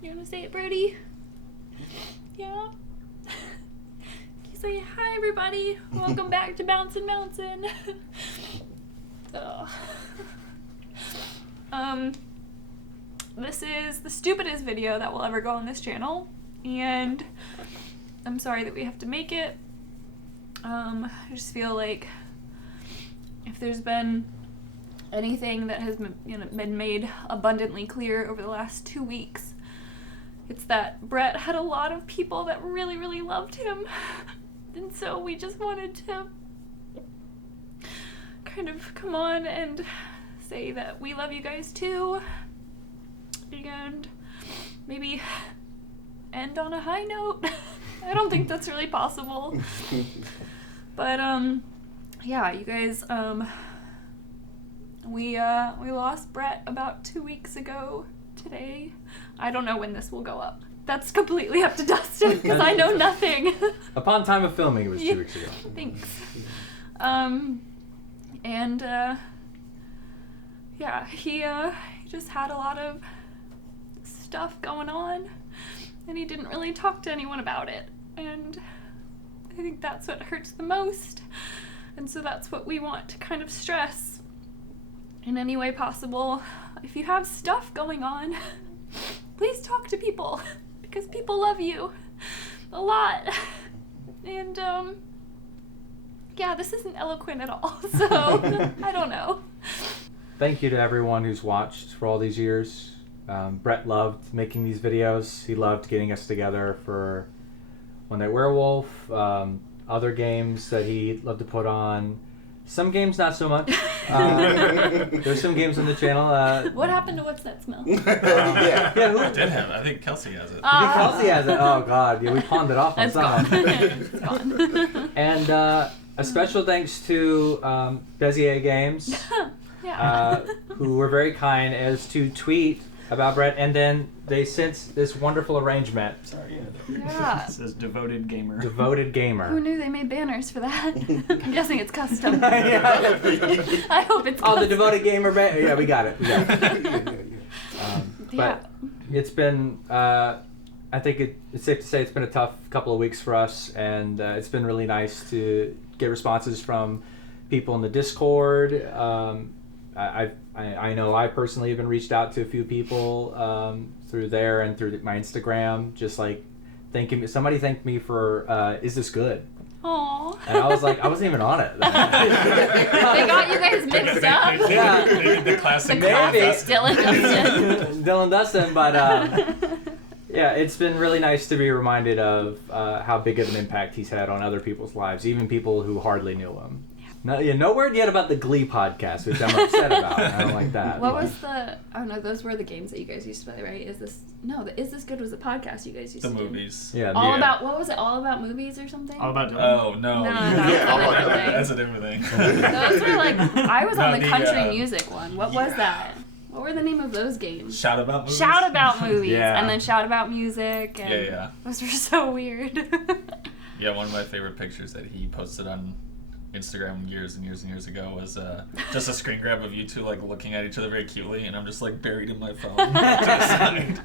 You wanna say it, Brody? Yeah? You say, hi everybody, welcome back to Bouncin Mouncin. This is the stupidest video that will ever go on this channel, and I'm sorry that we have to make it. I just feel like if there's been anything that has been made abundantly clear over the last 2 weeks, it's that Brett had a lot of people that really, really loved him. And so we just wanted to kind of come on and say that we love you guys too. And maybe end on a high note. I don't think that's really possible. But yeah, you guys, we lost Brett about 2 weeks ago today. I don't know when this will go up. That's completely up to Dustin because I know nothing. Upon time of filming, it was 2 weeks ago. Thanks. Yeah, he just had a lot of stuff going on, and he didn't really talk to anyone about it, and I think that's what hurts the most, and so that's what we want to kind of stress in any way possible. If you have stuff going on, please talk to people, because people love you a lot. And yeah, this isn't eloquent at all, so I don't know. Thank you to everyone who's watched for all these years. Brett loved making these videos. He loved getting us together for One Night Werewolf, other games that he loved to put on. Some games not so much. There's some games on the channel. What happened to What's That Smell? Yeah, who did have it? I think Kelsey has it. I think Kelsey has it. Oh God, yeah, we pawned it off on It's someone. It's gone. And a special thanks to Bezier Games, Yeah. who were very kind as to tweet about Brett, and then they sent this wonderful arrangement. Sorry, Yeah. It says devoted gamer. Devoted gamer. Who knew they made banners for that? I'm guessing it's custom. Yeah. I hope it's Oh, custom. the devoted gamer banner. Yeah, we got it. But it's been. I think it's safe to say it's been a tough couple of weeks for us, and it's been really nice to get responses from people in the Discord. I know I personally even reached out to a few people through there and through my Instagram, just like somebody thanked me for is this good? Aww. And I was like, I wasn't even on it. They got you guys mixed up. Yeah. Maybe the classic Dylan Dustin. Dylan Dustin, but yeah, it's been really nice to be reminded of how big of an impact he's had on other people's lives, even people who hardly knew him. No word yet about the Glee podcast, which I'm upset about. I don't like that. What was the? Oh no, those were the games that you guys used to play, right? Is This Good was the podcast you guys used to do. The movies. Yeah. All about, what was it? All about movies or something? All about Dylan. Oh no. No, That's a different thing. Those were like, I was on No, the the, country music one. What was that? What were the name of those games? Shout About Movies. Shout About Movies. Yeah. And then Shout About Music. And Yeah. those were so weird. Yeah, one of my favorite pictures that he posted on Instagram years and years and years ago was just a screen grab of you two like looking at each other very cutely, and I'm just like buried in my phone to the side.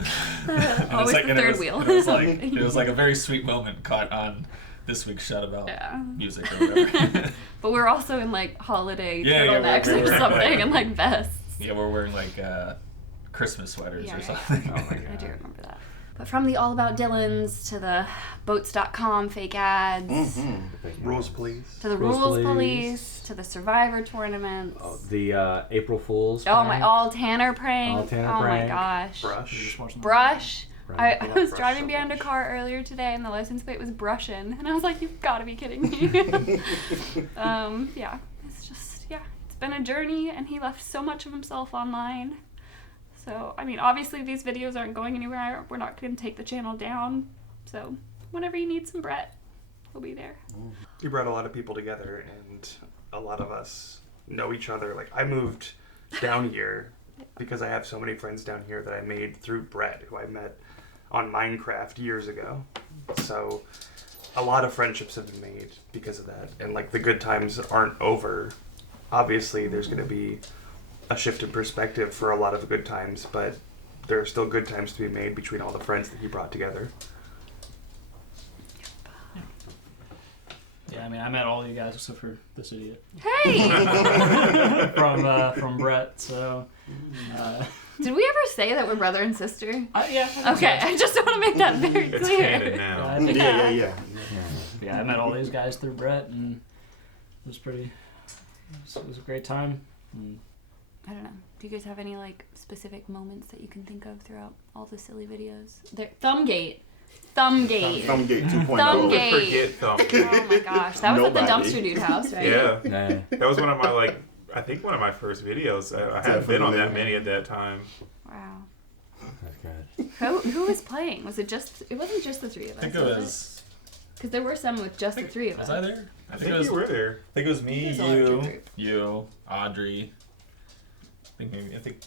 Always the third wheel. It was like a very sweet moment caught on this week's Shout About Music or whatever. But we're also in like holiday Yeah, turtlenecks we're or wearing, something and like vests. Yeah, we're wearing like Christmas sweaters or Yeah. something. Oh my I God. do remember that. But from the All About Dylans to the Boats.com fake ads, Rules, please. to the Rules Rules Police. Police, to the Survivor tournaments. Oh, the April Fool's. Oh my, prank. all Tanner prank. All Tanner oh prank. my gosh. Brush. Brush. Right. I love was Brush driving so behind a much. car earlier today and the license plate was Brushin'. And I was like, you've got to be kidding me. Yeah, it's been a journey, and he left so much of himself online. So, I mean, obviously these videos aren't going anywhere. We're not going to take the channel down. So, whenever you need some Brett, we'll be there. You brought a lot of people together, and a lot of us know each other. Like, I moved down here because I have so many friends down here that I made through Brett, who I met on Minecraft years ago. So, a lot of friendships have been made because of that. And, like, the good times aren't over. Obviously, there's going to be a shift in perspective for a lot of good times, but there are still good times to be made between all the friends that he brought together. Yeah, I mean, I met all you guys except for this idiot Hey! from Brett. So, Did we ever say that we're brother and sister? yeah. Okay, I just want to make that very It's clear. canon now. I think, Yeah. yeah, I met all these guys through Brett, and it was pretty. It was a great time. And I don't know. Do you guys have any like specific moments that you can think of throughout all the silly videos? There, Thumbgate. Thumbgate 2.0. Thumbgate. Forget Thumbgate. Oh my gosh, that was at the Nobody. dumpster dude house, right? Yeah. Nah. That was one of my I think one of my first videos. I hadn't been on that Definitely. many at that time. Wow. That's good. Who was playing? Was it just? It wasn't just the three of I us. think it was. Because there were some with just the three of us. Was I there? I think you were there. I think it was me, It was a larger you, group. you, Audrey. I think.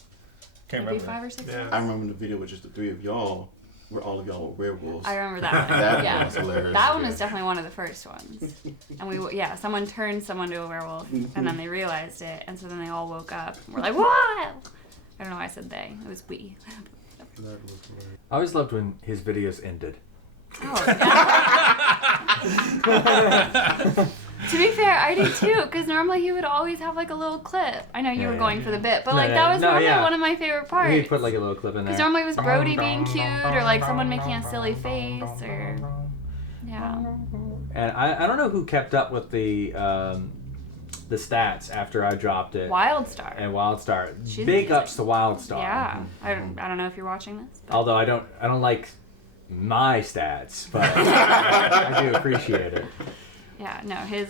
Can't Maybe remember. 5 or 6. Yeah. I remember the video with just the three of y'all, where all of y'all were werewolves. I remember that one. That yeah. was hilarious. That one yeah. was definitely one of the first ones. And someone turned someone to a werewolf, and then they realized it, and so then they all woke up. And we're like, "What?" I don't know why I said they. It was we. That was hilarious. I always loved when his videos ended. Oh, yeah. To be fair, I did too, because normally he would always have like a little clip. I know you were Yeah. going for the bit, but No, like no, that was no, normally yeah. one of my favorite parts. He'd put like a little clip in there. Because normally it was Brody being cute, or like someone making a silly face, or yeah. And I don't know who kept up with the stats after I dropped it. Wildstar. And Wildstar. She's Big amazing. ups to Wildstar. Yeah, I don't know if you're watching this. But Although I don't like my stats, but I do appreciate it. yeah, no, his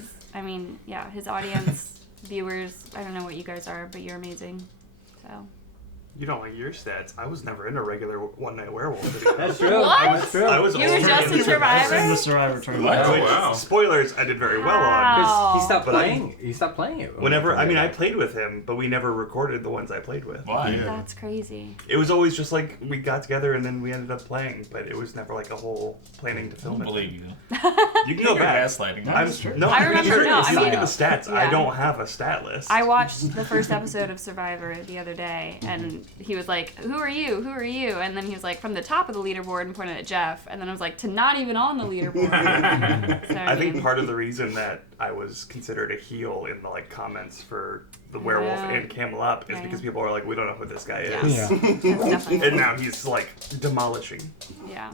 audience, viewers, I don't know what you guys are, but you're amazing. So. You don't like your stats. I was never in a regular one-night werewolf video. That's true. What? That's true. I was You were over just in a the- survivor? in the Survivor tournament. What? Oh, Which, wow. spoilers, I did very well on. Wow. Because he stopped But I- playing. He stopped playing it. Whenever, I mean, I played with him, but we never recorded the ones I played with. Why? Yeah. That's crazy. It was always just like we got together and then we ended up playing, but it was never like a whole planning to I film don't it. believe you. You can go You're back. gaslighting. No, I'm That's true. no. I I'm remember- sure no, if you I look mean- at the stats, yeah. I don't have a stat list. I watched the first episode of Survivor the other day, and he was like, "Who are you? Who are you?" And then he was like, "From the top of the leaderboard," and pointed at Jeff. And then I was like, "To not even on the leaderboard." So, I think mean, part of the reason that I was considered a heel in the like comments for the werewolf Yeah. and Camel Up is Yeah, because yeah. people are like, we don't know who this guy Yeah. is. Yeah. that's definitely And now he's like demolishing. yeah.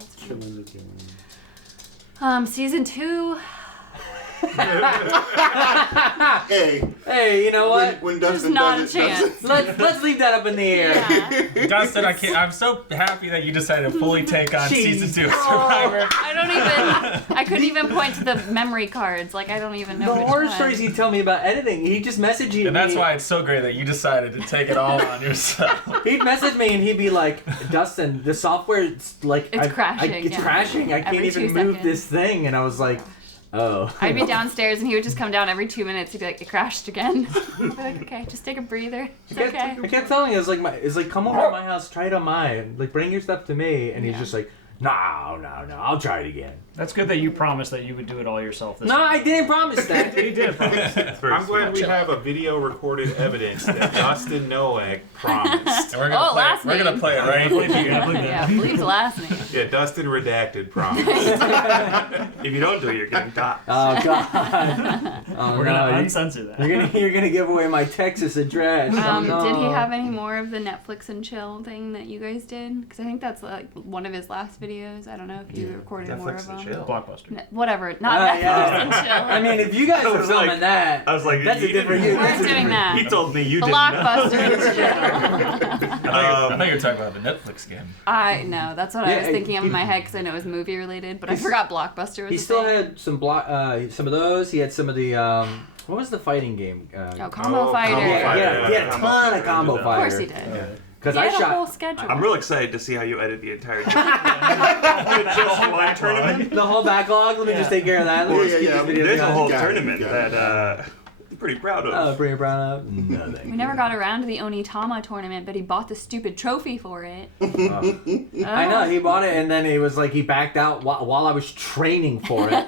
That's funny. Killing the game. Season 2. Hey, Hey, you know what? when There's Dustin not a does it, chance. Let's leave that up in the air. Yeah. Dustin, I'm so happy that you decided to fully take on Jeez. season 2 of Survivor. I couldn't even point to the memory cards. Like, I don't even know The which horror one. stories he'd tell me about editing, he'd just message you. And that's why it's so great that you decided to take it all on yourself. He'd message me and he'd be like, "Dustin, the software, it's like It's crashing, It's yeah. crashing. I can't Every even 2 move seconds. this thing." And I was like, "Oh." I'd be downstairs and he would just come down every 2 minutes. He'd be like, "It crashed again." I'd be like, "Okay, just take a breather. It's okay." I kept telling him, it's like, come over to my house, try it on mine. Like, bring your stuff to me. And he's Yeah. just like, no, I'll try it again. That's good that you promised that you would do it all yourself. This No, time. I didn't promise that. You did promise. I'm glad we have a video recorded evidence that Dustin Nowak promised. And we're Oh, gonna play. last We're gonna name. play it right. Yeah, believe the last name. Yeah, Dustin redacted promise. If you don't do it, you're getting doxxed. Oh, God. Oh, We're no, gonna uncensor that. you're gonna give away my Texas address. Oh, no. Did he have any more of the Netflix and chill thing that you guys did? Because I think that's like one of his last videos. I don't know if you recorded more Netflix of and them. chill. Blockbuster. Whatever, not Netflix yeah. and chill. I mean, if you guys I are was filming like- that, I was like, that's a you different. didn't- We're doing that. He told me you didn't. Blockbuster and chill. I thought you were talking about the Netflix game. I know, that's what I Yeah, was thinking of in my head because I know it was movie related, but I forgot Blockbuster was He a still thing. had some some of those. He had some of the what was the fighting game? Combo Fighter. Combo Yeah, Fighter. he had a ton of combo Of course he fighter. did. Because He I had a whole shot schedule. I'm real excited to see how you edit the entire just one tournament. the whole backlog. Let me just take care of that. Let me just keep this video There's a going. whole Got it, tournament got it. that I'm pretty proud of. Bring it Brown up. No, thank We never got around to the Onitama tournament, but he bought the stupid trophy for it. I know he bought it, and then it was like he backed out while I was training for it.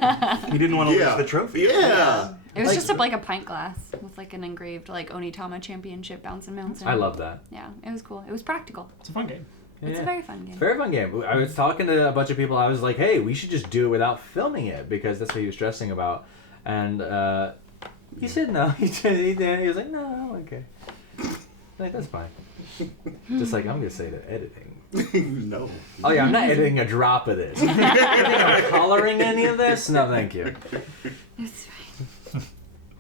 He didn't want to Yeah. lose the trophy. Yeah. It was Like- just like a pint glass with like an engraved like Onitama Championship Bouncin Mouncin. I love that. Yeah, it was cool. It was practical. It's a fun game. It's a Yeah. very fun game. It's a very fun game. I was talking to a bunch of people. I was like, hey, we should just do it without filming it because that's what he was stressing about. And he said no. He was like, no, I'm okay. I'm like, that's fine. Just like, I'm going to say the editing. No. Oh, yeah, I'm not editing a drop of this. You think I'm coloring any of this? No, thank you. It's fine.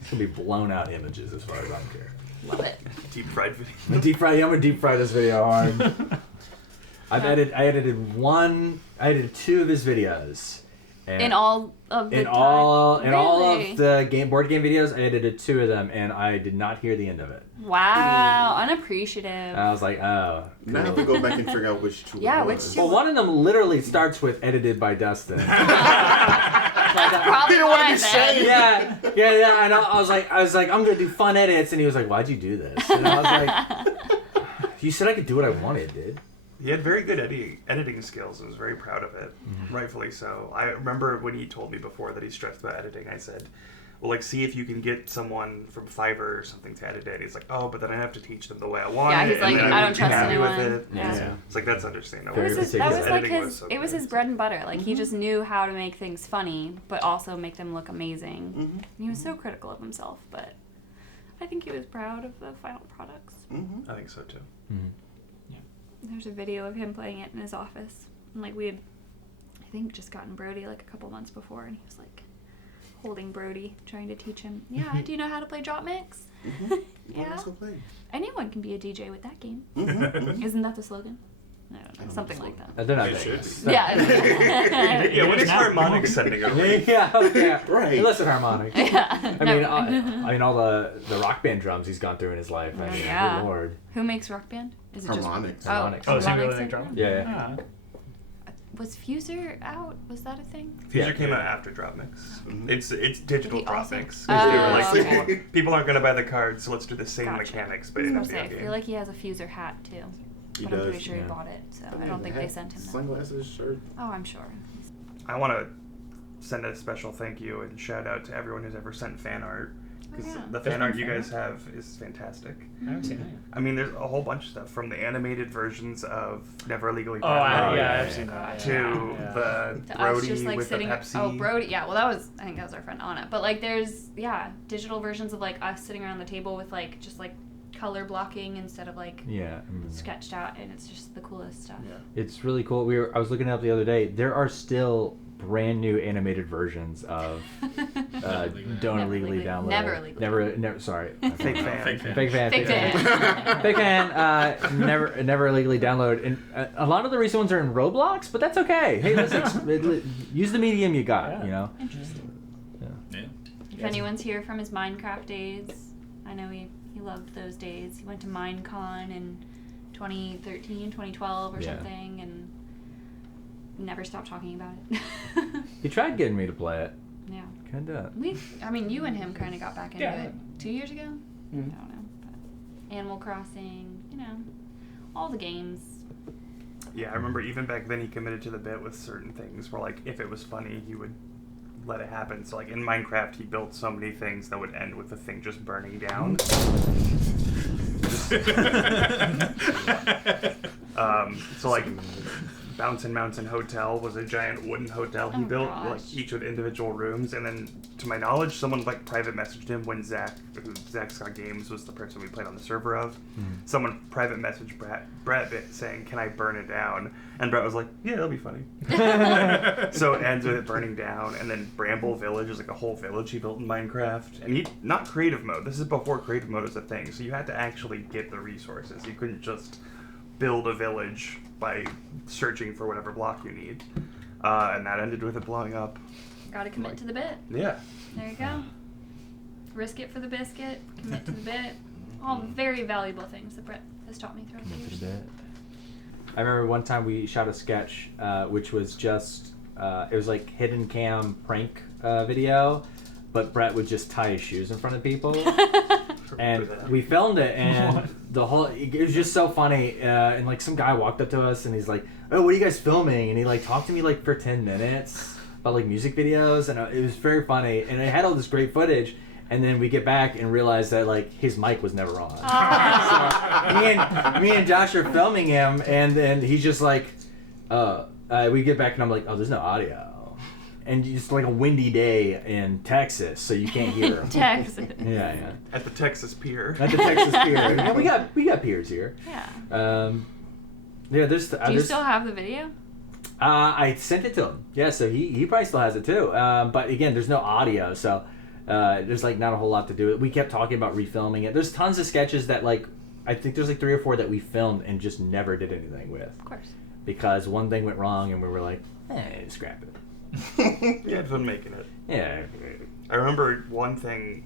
It's going to be blown out images as far as I'm concerned. Love it. Deep fried video. I'm gonna deep fry this video hard. I edited 2 of his videos. And In all of the in time? all Really? of the board game videos, I edited 2 of them, and I did not hear the end of it. Wow, unappreciative. And I was like, oh. Now I have to go back and figure out which two. Yeah, it which was. two? Well, one of them literally starts with edited by Dustin. That's probably Didn't what want I to be shady. meant. yeah. And I was like, I'm gonna do fun edits, and he was like, why'd you do this? And I was like, you said I could do what I wanted, dude. He had very good editing skills and was very proud of it, rightfully so. I remember when he told me before that he stressed about editing, I said, well, like, see if you can get someone from Fiverr or something to edit it. He's like, oh, but then I have to teach them the way I want Yeah, it. he's like, and then I don't wouldn't be trust happy with anyone. it. Yeah. It's like, that's understandable. Very That was particular. like Editing his. so It was good. his bread and butter. Like he just knew how to make things funny, but also make them look amazing. And he was so critical of himself, but I think he was proud of the final products. I think so, too. There's a video of him playing it in his office, and like we had, I think, just gotten Brody like a couple months before, and he was like holding Brody, trying to teach him. Yeah, do you know how to play drop mix? Yeah. Let's go play. Anyone can be a DJ with that game. Mhm. Isn't that the slogan? I don't know, don't something know. like that. They're not It there. should be. Yeah. Yeah, when is Now- harmonics sending over? yeah. Right. Hey, listen, harmonic. Yeah. I mean, all the rock band drums he's gone through in his life. I Oh, mean, yeah. good lord. Who makes Rock Band? Is it Harmonics. just Harmonics. Oh, is he really Harmonics like and drum? Yeah. Was Fuser out? Was that a thing? Future Yeah. came out after Drop Mix. Mhm. It's digital Did he Drop also- Mix. Oh, They were like, okay. people aren't going to buy the cards, so let's do the same Gotcha. mechanics, I but was in a gonna say, video I game. feel like he has a Fuser hat too, He but I'm does. pretty sure he yeah. bought it, so I Yeah, don't think hat, they sent him that. Sunglasses, shirt. Oh, I'm sure. I want to send a special thank you and shout out to everyone who's ever sent fan art. Because Oh, yeah. the There's fan art been you fan guys have is fantastic. I haven't seen that yet. I mean, there's a whole bunch of stuff from the animated versions of Never Illegally Oh, Downloaded yeah, yeah, I've seen that. to yeah. the To us Brody just like with sitting. the Pepsi. Oh, Brody. Yeah, well, I think that was our friend Anna. But like, there's digital versions of like us sitting around the table with like just like color blocking instead of like Yeah. sketched out, and it's just the coolest stuff. Yeah. It's really cool. I was looking it up the other day. There are still brand new animated versions of Don't Never Illegally Legally- Download. Never Illegally Never. Sorry. Fake fan. Fake fan. Fake fan. Fake fan. Fake fan. Never illegally download. And a lot of the recent ones are in Roblox, but that's okay. Hey, use the medium you got. Yeah. You know. Interesting. Yeah. If anyone's here from his Minecraft days, I know he loved those days. He went to Minecon in 2013, 2012 or Yeah. something, and never stopped talking about it. He tried getting me to play it. Yeah. Couldn't do it. I mean, you and him kind of got back into Yeah. it 2 years ago? Mhm. I don't know. But Animal Crossing, all the games. Yeah, I remember even back then he committed to the bit with certain things where, like, if it was funny, he would let it happen. So, like, in Minecraft, he built so many things that would end with the thing just burning down. So, like, Bouncin Mouncin Hotel was a giant wooden hotel he Oh, built, gosh. like, each with individual rooms. And then, to my knowledge, someone, like, private messaged him when Zach Scott Games was the person we played on the server of. Someone private messaged Brett saying, "Can I burn it down?" And Brett was like, "Yeah, that'll be funny." So it ends with it burning down, and then Bramble Village is like a whole village he built in Minecraft. And not creative mode. This is before creative mode was a thing, so you had to actually get the resources. You couldn't just build a village by searching for whatever block you need. And that ended with it blowing up. Gotta commit to the bit. Yeah. There you go. Risk it for the biscuit, commit to the bit. All very valuable things that Brett has taught me throughout the years. I remember one time we shot a sketch, which was just it was like hidden cam prank video, but Brett would just tie his shoes in front of people. And we filmed it, and it was just so funny. And like some guy walked up to us, and he's like, "Oh, what are you guys filming?" And he like talked to me like for 10 minutes about like music videos, and it was very funny. And it had all this great footage. And then we get back and realize that like his mic was never on. So me and Josh are filming him, and then he's just like, we get back and I'm like, oh, there's no audio, and it's like a windy day in Texas, so you can't hear him. Texas. Yeah. At the Texas Pier. At the Texas Pier. Yeah, we got piers here. Yeah. Yeah. Do you still have the video? I sent it to him. Yeah, so he probably still has it too. But again, there's no audio, so there's like not a whole lot to do. We kept talking about refilming it. There's tons of sketches that like I think there's like 3 or 4 that we filmed and just never did anything with. Of course. Because one thing went wrong and we were like, scrap it. You had fun making it. Yeah. I remember one thing,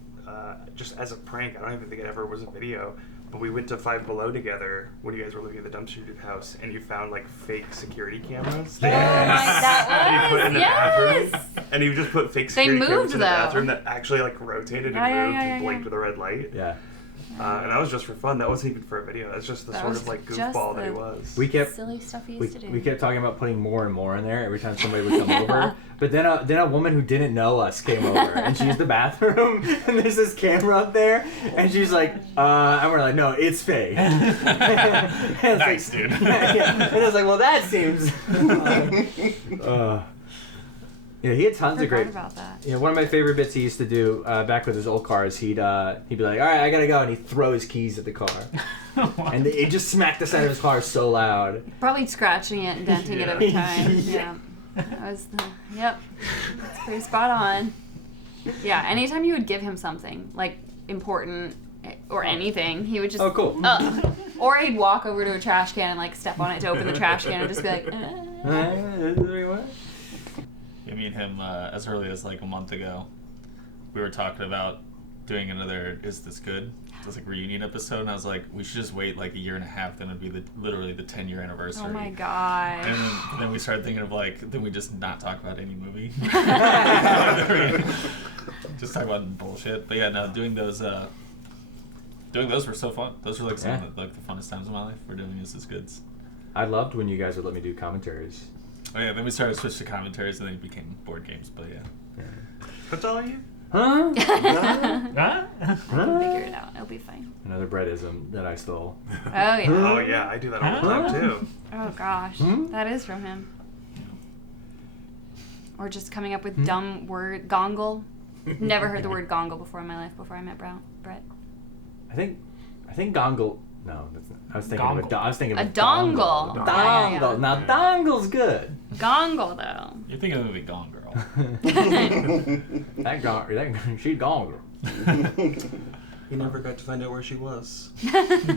just as a prank. I don't even think it ever was a video. But we went to Five Below together when you guys were looking at the dumpster house, and you found like fake security cameras. Oh my, that And you put it in the yes! bathroom, and you just put fake security moved, cameras in the though. bathroom that actually like rotated and moved and blinked with a red light. Yeah. And that was just for fun. That wasn't even for a video. That's just the That sort was of like just goofball that the- he was. We kept Silly stuff he used to do. we kept talking about putting more and more in there every time somebody would come over. But then a woman who didn't know us came over and she used the bathroom and there's this camera up there and she's like, and we're like, no, it's fake. Nice, like, dude. Yeah. And I was like, well, that seems. Yeah, he had tons of great. About that. Yeah, one of my favorite bits he used to do back with his old cars, he'd be like, all right, I gotta go, and he'd throw his keys at the car, and it just smacked the side of his car so loud. Probably scratching it and denting it every time. Yeah. That was yep. That's pretty spot on. Yeah, anytime you would give him something, like important or anything, he would just... Oh, cool. Or he'd walk over to a trash can and, like, step on it to open the trash can and just be like... Me and him, as early as like a month ago, we were talking about doing another Is This Good? It was like reunion episode, and I was like, we should just wait like a year and a half, then it'd be literally the 10-year anniversary. Oh my god. And then we started thinking of like, then we just not talk about any movie. Just talk about bullshit. But yeah, no, doing those were so fun. Those were like some of the, like the funnest times of my life. We're doing Is This Goods. I loved when you guys would let me do commentaries. Oh yeah, then we started to switch to commentaries, and then it became board games. But yeah. That's all you? Huh? Huh? We'll figure it out. It'll be fine. Another Breadism that I stole. Oh, yeah. Oh yeah, I do that all the time too. Oh, gosh. That is from him. Or just coming up with dumb word. Gongle. Never heard the word gongle before in my life before I met Brett. I think Gongle. No, that's not, I was thinking Dongle. of I was thinking of A dongle. Dongle. Yeah. Now dongle's good. Gongle, though. You're thinking of the movie Gone Girl. That she's gone. He never got to find out where she was.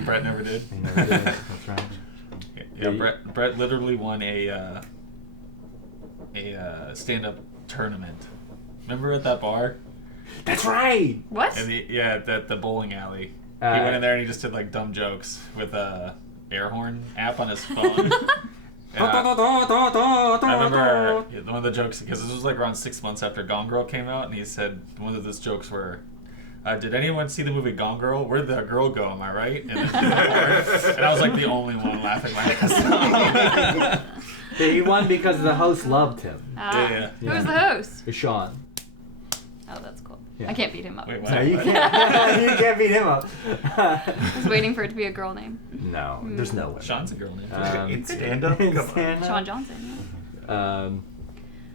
Brett never did. He never did. That's right. Yeah, Brett literally won a stand-up tournament. Remember at that bar? That's right. What? And at the bowling alley. He went in there and he just did like dumb jokes with a air horn app on his phone. And I remember one of the jokes, because this was like around 6 months after Gone Girl came out, and he said one of those jokes were, did anyone see the movie Gone Girl? Where'd the girl go? Am I right? And I was like the only one laughing my ass off. Yeah, he won because the host loved him. Yeah. Who was the host? It's Sean. Oh, that's cool. Yeah. I can't beat him up. Wait, No, what? you can't. You can't beat him up. I was waiting for it to be a girl name. No, there's no way. Sean's a girl name. In stand-up? Come on. stand-up. Sean Johnson.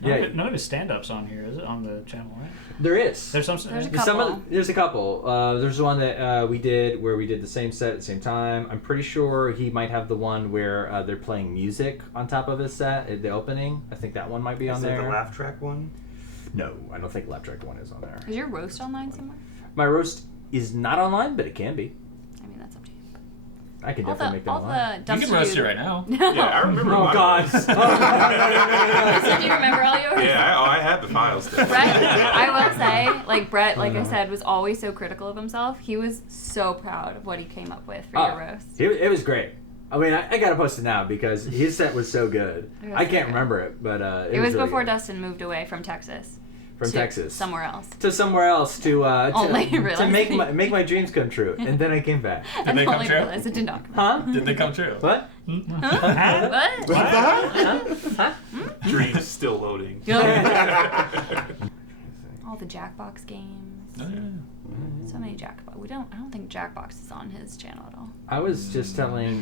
Yeah, None of his stand-ups on here, is it? On the channel, right? there is. There's some. There's a There's couple. there's a couple. There's one that we did where we did the same set at the same time. I'm pretty sure he might have the one where they're playing music on top of his set at the opening. I think that one might be on Is that there. the laugh track one? No, I don't think Left Track 1 is on there. Is your roast online somewhere? My roast is not online, but it can be. I mean, that's up to you. I can All definitely make that the online. dumpster You can roast dude- it right now. Yeah, I remember. Oh mine. God! So do you remember all yours? Yeah, I had the files there. Brett, I will say, like Brett, like I said, was always so critical of himself. He was so proud of what he came up with for your roast. It was great. I mean, I gotta post it now because his set was so good. It was I can't good. remember it, but It was really before good. Dustin moved away from Texas. From to Texas somewhere else. to somewhere else to Only to realizing. make my dreams come true, and then I came back. And they come only true? realized it did not come. Huh? Did they come true? What? What? Dreams still loading. All the Jackbox games. Oh, yeah. So many Jackbox. I don't think Jackbox is on his channel at all. I was just telling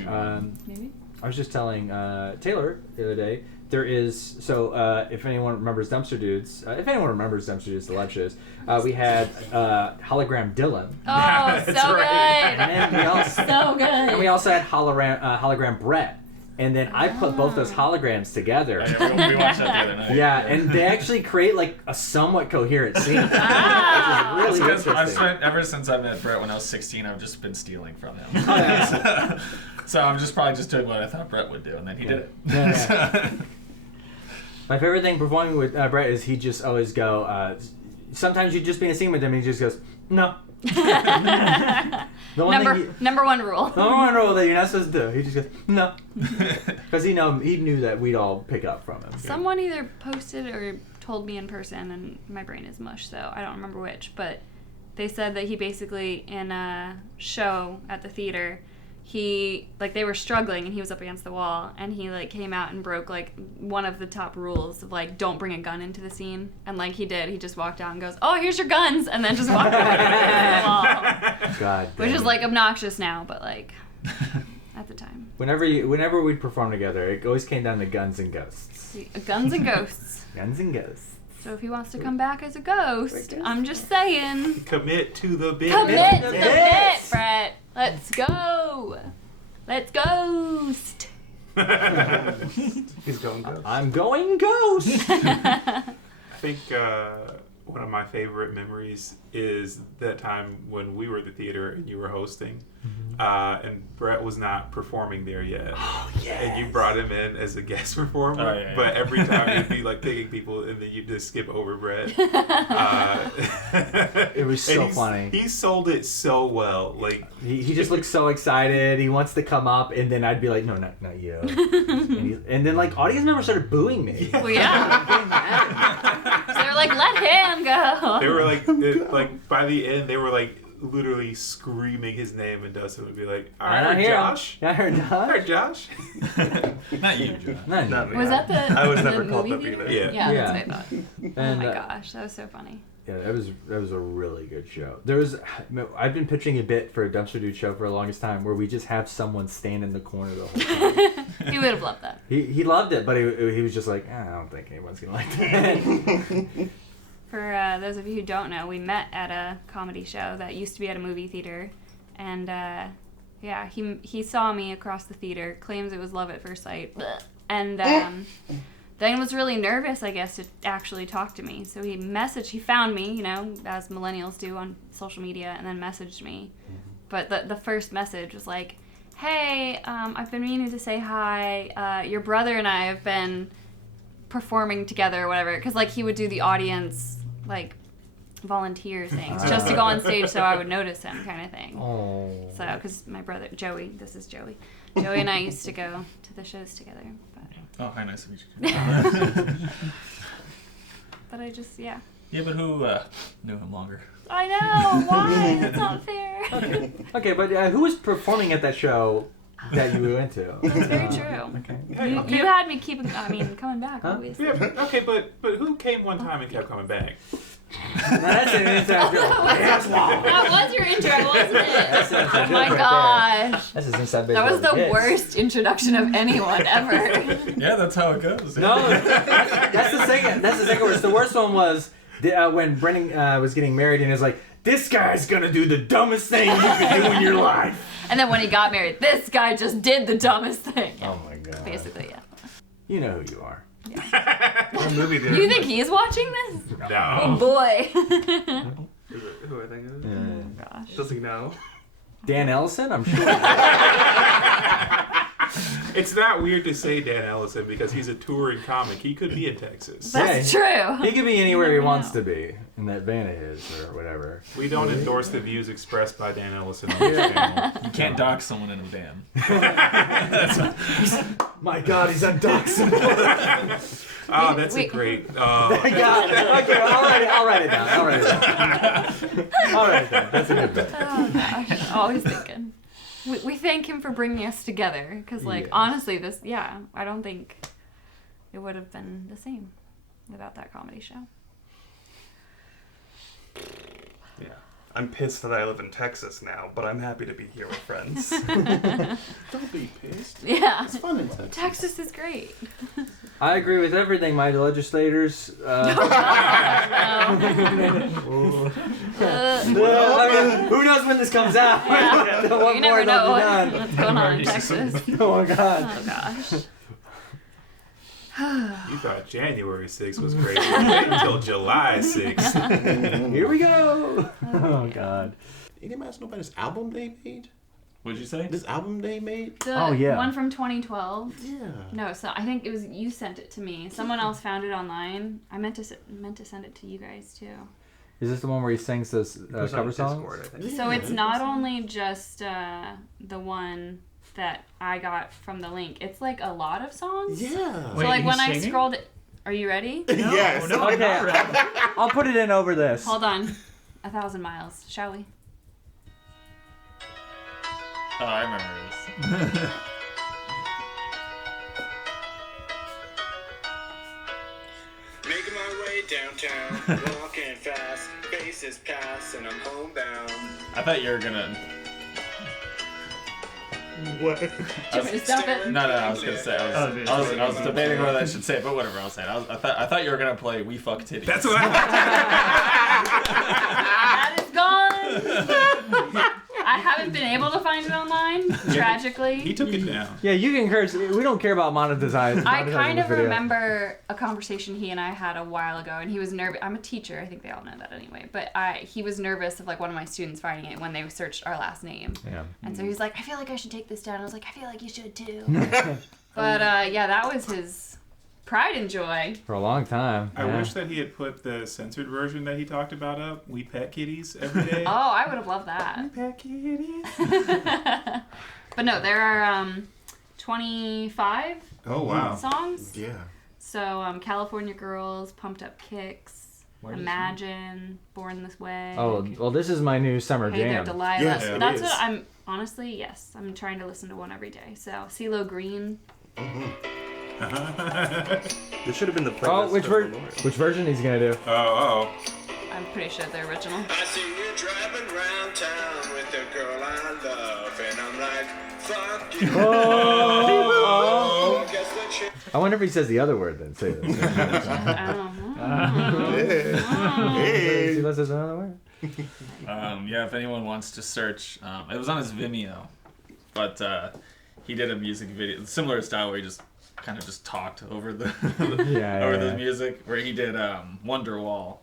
Maybe. Taylor the other day. There is if anyone remembers Dumpster Dudes, the live shows, we had Hologram Dylan. Oh, so good. And we also So good. and we also had hologram Brett. And then I put both those holograms together. Yeah, we watched that the other night. Yeah, and they actually create like a somewhat coherent scene. Which is Ah. really Because I've interesting. spent, ever since I met Brett when I was 16, I've just been stealing from him. Oh, yeah. So I'm just probably just doing what I thought Brett would do, and then he did it. Yeah. My favorite thing performing with Brett is he just always go. Sometimes you just be in a scene with him, and he just goes, "No." Number one rule. The one rule that you're not supposed to do. He just goes, "No," because he knew that we'd all pick up from him. Someone either posted or told me in person, and my brain is mush, so I don't remember which, but they said that he basically, in a show at the theater, they were struggling and he was up against the wall, and he came out and broke one of the top rules of don't bring a gun into the scene, and he did. He just walked out and goes, "Oh, here's your guns," and then just walked away from the wall. God. Which is obnoxious now, but at the time. Whenever we'd perform together, it always came down to guns and ghosts. Guns and ghosts. Guns and ghosts. So if he wants to come back as a ghost, I'm just saying. Commit to the bit. Commit to the bit, Brett. Let's go. Let's ghost. He's going ghost. I'm going ghost. I think one of my favorite memories is that time when we were at the theater and you were hosting, and Brett was not performing there yet. Oh, yeah. And you brought him in as a guest performer, Oh, yeah. but every time you'd be picking people, and then you just skip over Brett. It was so funny. He sold it so well. He just looks so excited. He wants to come up, and then I'd be like, "No, not you." and then audience members started booing me. Well, yeah. So they were like, "Let him go." They were by the end, they were literally screaming his name, and Dustin would be like, "All I right, hear Josh. I heard All right, Josh." Not you, John. Not me. Was that the? I was the never called movie up theater? either. Yeah. Yeah, that's what I thought. Oh And, my gosh, that was so funny. Yeah, that was a really good show. I've been pitching a bit for a Dumpster Dude show for the longest time, where we just have someone stand in the corner the whole time. He would have loved that. He loved it, but he was just like, I don't think anyone's gonna like that. For those of you who don't know, we met at a comedy show that used to be at a movie theater, and he saw me across the theater, claims it was love at first sight, and then was really nervous, I guess, to actually talk to me. So he found me, as millennials do on social media, and then messaged me. But the first message was like, "Hey, I've been meaning to say hi. Your brother and I have been performing together," or whatever, because he would do the audience volunteer things just to go on stage so I would notice him, kind of thing. Oh. So because my brother Joey and I used to go to the shows together, but Oh, hi, nice to meet you. but I just Yeah, but who knew him longer? I know, why? That's not fair. Okay, but who was performing at that show that you went to? That's very true. Okay. You had me coming back, Huh? obviously. Yeah, but who came one time and kept coming back? That's an inside joke. That was your intro, wasn't it? That's an inside Oh joke my right gosh. That's his inside That was the business. worst introduction of anyone ever. Yeah, that's how it goes. No, that's the second. That's the second worst. The worst one was when Brennan was getting married, and he was like, "This guy's gonna do the dumbest thing you could do in your life." And then when he got married, this guy just did the dumbest thing. Yeah, Oh my god. basically, yeah. You know who you are. What movie did You think he's watching this? Oh No. boy. Who I think it is? Yeah. Gosh. Does he know? Dan Ellison, I'm sure. It's not weird to say Dan Ellison because he's a touring comic. He could be in Texas. That's He true. could be anywhere he never wants know. to be in that van of his or whatever. We don't endorse the views expressed by Dan Ellison on this channel. You can't dox someone in a van. My God, he's undoxable. Oh, that's Wait. a great. Okay, I'll write it down. I'll write it down. That's a good bit. Oh gosh. Always thinking. We thank him for bringing us together because, Yes. honestly, I don't think it would have been the same without that comedy show. Yeah. I'm pissed that I live in Texas now, but I'm happy to be here with friends. Don't be pissed. Yeah. It's fun in Texas. Texas is great. I agree with everything my legislators. Who knows when this comes out? Yeah. What You more never know they'll be done. what's going on in Texas. Oh my god. Oh gosh. You thought January 6th was great. Wait until July 6th. Here we go. Oh god. Anybody else know about this album they made? What'd you say? This album they made? The Oh, yeah. one from 2012. Yeah. No, so I think it was you sent it to me. Someone else found it online. I meant to send it to you guys too. Is this the one where he sings those It was on cover Discord, songs? I think. So it's not only just the one that I got from the link. It's like a lot of songs. Yeah. So Wait, like when I he's singing? scrolled it, are you ready? Yes. No, Okay. not really. I'll put it in over this. Hold on. 1,000 miles, shall we? Oh, I remember this. Making my way downtown, walking fast, faces pass, and I'm homebound. I thought you were gonna. What? Do you want me to stop it? No, I was gonna say. I was debating whether I should say it, but whatever. I'll say it. I thought you were gonna play "We Fuck Titties." That's what I That is gone. I haven't been able to find it online, tragically. He took it down. Yeah, you can curse. We don't care about monetizing. I kind of this video. remember a conversation he and I had a while ago, and he was nervous. I'm a teacher. I think they all know that anyway. But he was nervous of like one of my students finding it when they searched our last name. Yeah. And so he was like, I feel like I should take this down. I was like, I feel like you should too. But yeah, that was his pride and joy. For a long time. I yeah. wish that he had put the censored version that he talked about up. We pet kitties every day. Oh, I would have loved that. Pet kitties. But no, there are 25 Oh, wow. songs. Yeah. So California Girls, Pumped Up Kicks, Where does Imagine, Born This Way. Oh, well, this is my new summer Hey There, jam. Delilah. Yes, it That's is. what I'm, honestly, yes. I'm trying to listen to one every day. So, CeeLo Green. This should have been the playlist. Oh, of which version he's gonna do? Oh. I'm pretty sure they're original. I see you driving around town with the girl I love, and I'm like, fuck you. Oh. Guess what shit? I wonder if he says the other word then. Say this. I don't know. He says another word. Yeah, if anyone wants to search, it was on his Vimeo, but he did a music video, similar style where he just kind of just talked over the the music, where he did Wonderwall.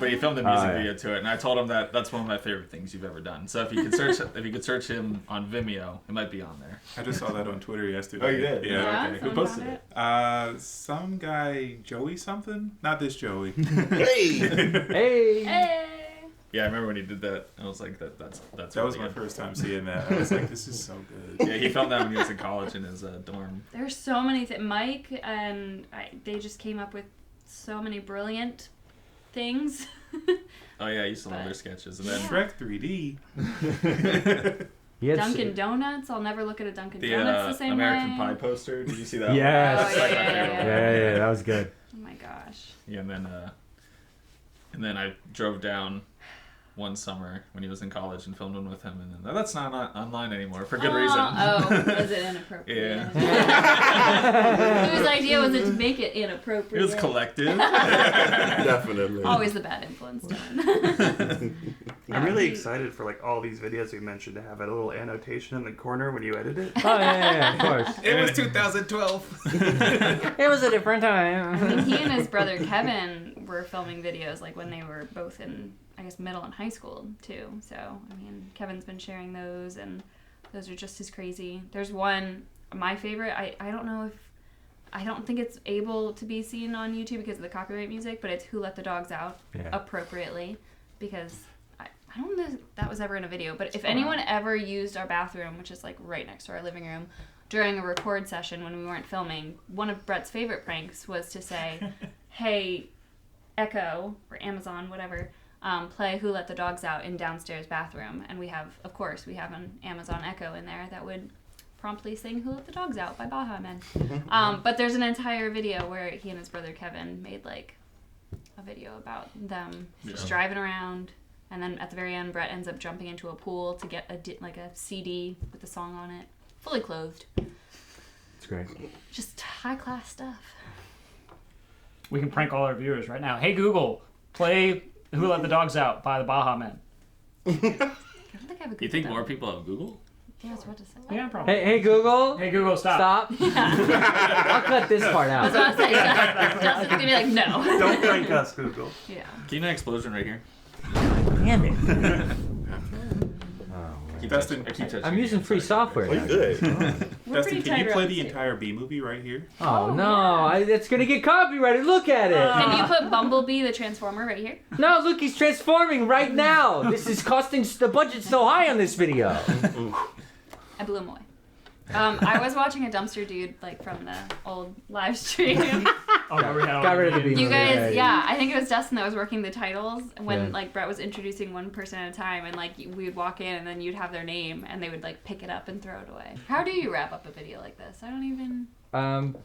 But he filmed a music video to it, and I told him that that's one of my favorite things you've ever done. So if you could search him on Vimeo, it might be on there. I just saw that on Twitter yesterday. Oh, you did? Yeah. Yeah, Okay. Who someone posted found it? Some guy, Joey something? Not this Joey. Hey! Hey. Hey! Yeah, I remember when he did that. I was like, that's. That was really my good. first time seeing that. I was like, this is so good. Yeah, he filmed that when he was in college in his dorm. There's so many things. Mike and they just came up with so many brilliant things. Oh yeah, I used to love their sketches, and then Shrek 3D. He had Dunkin' Donuts. I'll never look at a Dunkin' the Donuts the same American way. Pie poster. Did you see that? Yes. One? That's like my Oh, favorite one. Yeah, that was good. Oh my gosh. Yeah, and then I drove down one summer when he was in college and filmed one with him, and then that's not online anymore for good reason. Oh, was it inappropriate? Yeah. Whose idea was it to make it inappropriate? It was collective. Definitely. Always the bad influence done. I'm really excited for like all these videos we mentioned to have a little annotation in the corner when you edit it. Oh yeah, of course. It was 2012. It was a different time. I mean, he and his brother Kevin were filming videos like when they were both in, I guess, middle and high school too. So, I mean, Kevin's been sharing those, and those are just as crazy. There's one, my favorite, I don't know if, I don't think it's able to be seen on YouTube because of the copyright music, but it's Who Let the Dogs Out appropriately, because I don't know if that was ever in a video, but if anyone ever used our bathroom, which is like right next to our living room, during a record session when we weren't filming, one of Brett's favorite pranks was to say, hey, Echo, or Amazon, whatever, play Who Let the Dogs Out in downstairs bathroom. And we have an Amazon Echo in there that would promptly sing Who Let the Dogs Out by Baja Men. But there's an entire video where he and his brother Kevin made like a video about them just driving around And then at the very end, Brett ends up jumping into a pool to get a CD with the song on it, fully clothed. It's great. Just high class stuff. We can prank all our viewers right now. Hey Google, play "Who Let the Dogs Out" by the Baha Men. I don't think I have a Google. You think Doc. more people have Google? Yeah, I was about to say. Yeah, probably. Hey Google. Hey Google, stop. I'll cut this part I was out. about to say, Justin's gonna be like, no. Don't prank us, Google. Yeah. Keep an explosion right here. Damn it. Keep Dustin, touching- I keep touching I'm you. using free software. Oh, you good? We're Dustin, pretty can you tight play around the too. entire B movie right here? Oh, Oh, no, it's gonna get copyrighted. Look at it. Can you put Bumblebee the Transformer right here? No, look, he's transforming right now. This is costing the budget's so high on this video. I blew him away. I was watching a dumpster dude from the old live stream. Oh, where we had all Got rid of the reviews. B You movie. guys, yeah, I think it was Dustin that was working the titles when Yeah. Brett was introducing one person at a time, and we would walk in and then you'd have their name and they would pick it up and throw it away. How do you wrap up a video like this? I don't even.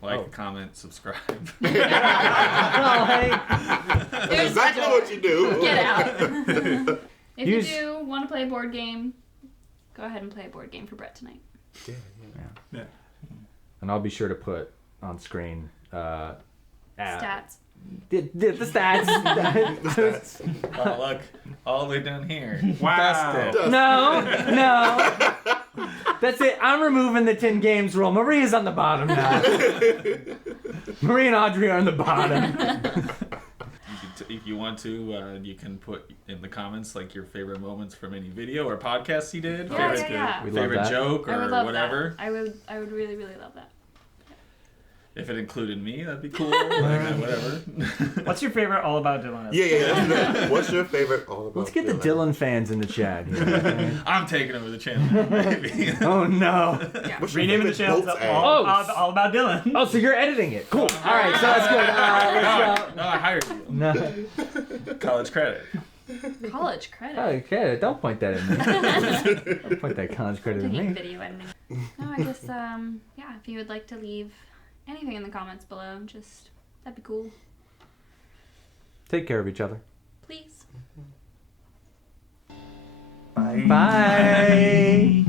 Like, comment, subscribe. Oh, hey. That's exactly what you do. Get out. If Use- you do want to play a board game, go ahead and play a board game for Brett tonight. Yeah. And I'll be sure to put on screen Stats. the stats. Oh, look. All the way down here. Wow. Dustin. No. That's it. I'm removing the 10 games rule. Maria's on the bottom now. Maria and Audrey are on the bottom. If you want to, you can put in the comments your favorite moments from any video or podcast you did. Yeah, favorite yeah. We love favorite that. joke I would or love whatever. that. I would really, really love that. If it included me, that'd be cool. Whatever. What's your favorite All About Dylan episode? Yeah. What's your favorite All About Let's get the Dylan fans in the chat here. Okay? I'm taking over the channel. Maybe. Oh no. Yeah. What's your Renaming the favorite channel Bolts to ad? all About Dylan. Oh, so you're editing it. Cool. All right, so that's good. Let's go. No, I hired you. No. College credit. College credit. Okay, don't point that at me. Don't point that college credit at Taking me. video editing. No, I guess yeah. If you would like to leave anything in the comments below, that'd be cool. Take care of each other. Please. Bye. Bye.